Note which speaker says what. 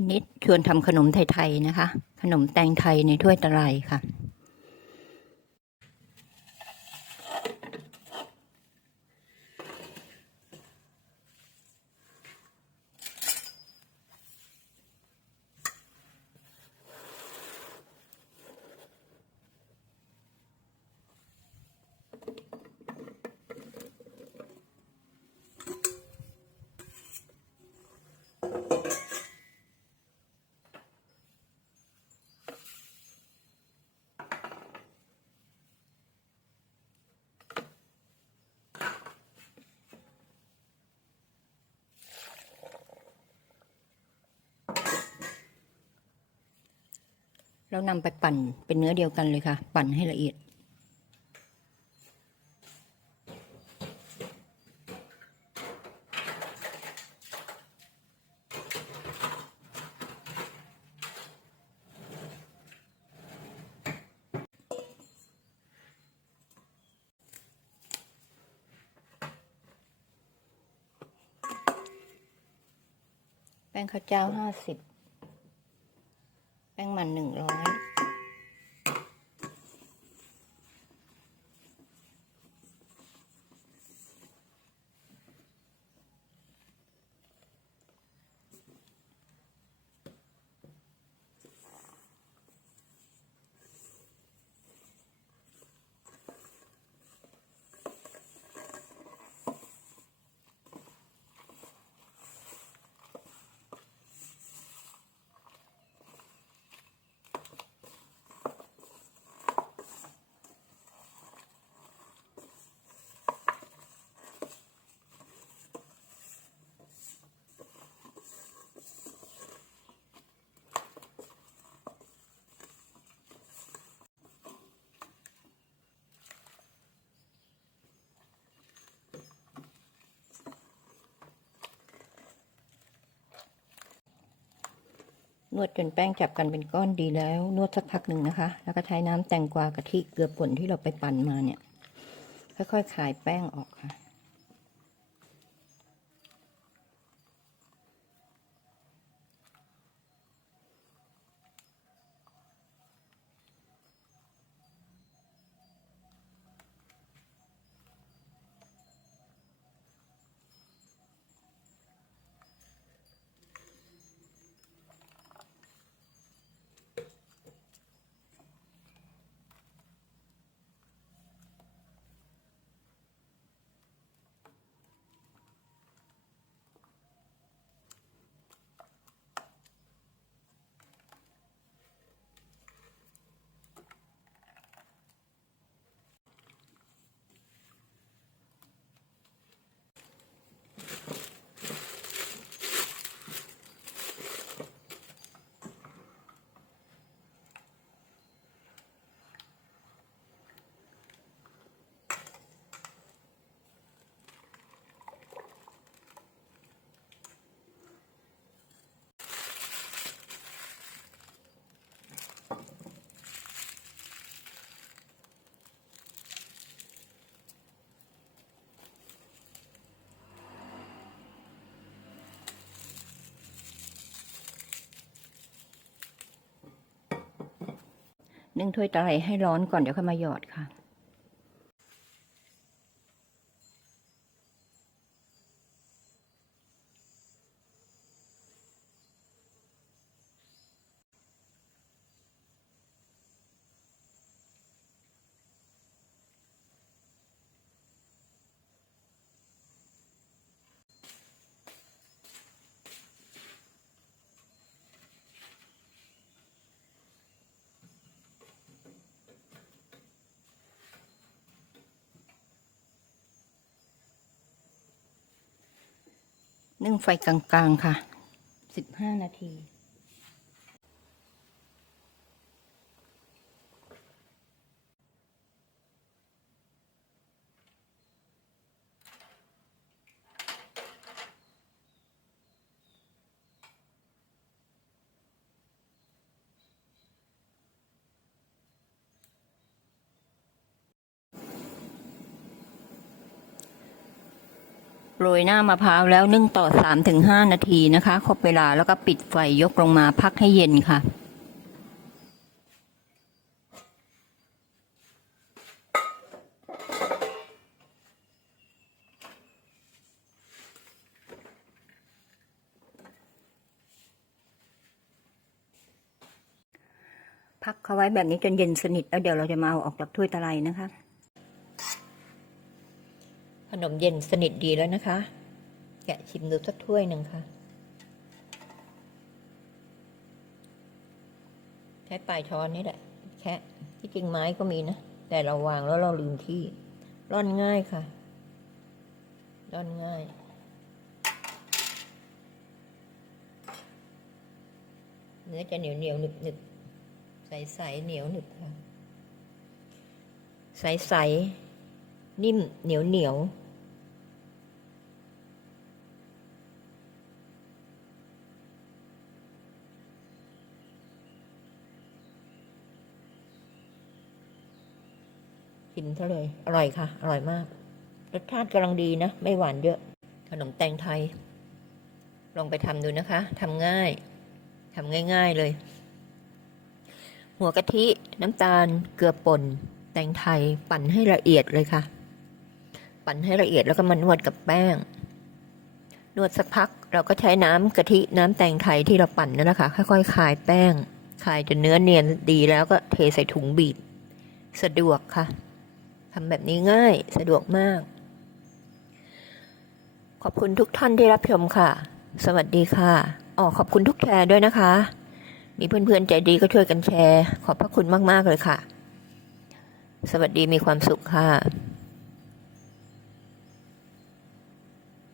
Speaker 1: วันนี้ชวนทำขนมไทยๆนะคะ ขนมแตงไทยในถ้วยตะไลค่ะ แล้วนำไปปั่นเป็นเนื้อเดียวกันเลยค่ะ ปั่นให้ละเอียด แป้งข้าวเจ้าห้าสิบ แป้งมันหนึ่งร้อย นวดจนแป้งจับกันเป็นก้อนดีแล้ว นวดสักพักหนึ่งนะคะ แล้วก็ใช้น้ำแตงกวากะทิเกลือป่นที่เราไปปั่นมาเนี่ย ค่อยๆคลายแป้งออกค่ะ นึ่งถ้วยตะไลให้ร้อนก่อนเดี๋ยวค่อยมาหยอดค่ะ นึ่งไฟกลางๆค่ะ 15 นาที โรยหน้ามะพร้าวแล้วนึ่งต่อ3-5นาทีนะคะ ครบเวลาแล้วก็ปิดไฟยกลงมาพักให้เย็นค่ะพักเขาไว้แบบนี้จนเย็นสนิทแล้วเดี๋ยวเราจะมาเอาออกจากถ้วยตะไลนะคะ นมเย็นสนิทดีแล้วนะคะ แกะชิมดูสักถ้วยหนึ่งค่ะ ใช้ปลายช้อนนี่แหละ แค่ที่จริงไม้ก็มีนะ แต่เราวางแล้วเราลืมที่ ร่อนง่ายค่ะ ร่อนง่ายเนื้อจะเหนียวเหนียวหนึบหนึบใสใสเหนียวหนึบค่ะ ใสใสนิ่มเหนียวเหนียว ชิมเท่าเลย อร่อยค่ะ อร่อยมาก รสชาติกำลังดีนะ ไม่หวานเยอะ ขนมแตงไทย ลองไปทำดูนะคะทำง่ายทำง่าย ๆเลย หัวกะทิ น้ำตาล เกลือป่น แตงไทย ปั่นให้ละเอียดเลยค่ะ ปั่นให้ละเอียดแล้วก็มานวดกับแป้ง นวดสักพัก เราก็ใช้น้ำกะทิ น้ำแตงไทยที่เราปั่นนั่นแหละค่ะ ค่อยๆคลายแป้งคลายจนเนื้อเนียนดีแล้วก็เทใส่ถุงบีบสะดวกค่ะ ทำแบบนี้ง่ายสะดวกมาก ขอบคุณทุกท่านที่รับชมค่ะ สวัสดีค่ะอ๋อขอบคุณทุกแชร์ด้วยนะคะ มีเพื่อนๆใจดีก็ช่วยกันแชร์ ขอบพระคุณมากๆเลยค่ะ สวัสดีมีความสุขค่ะ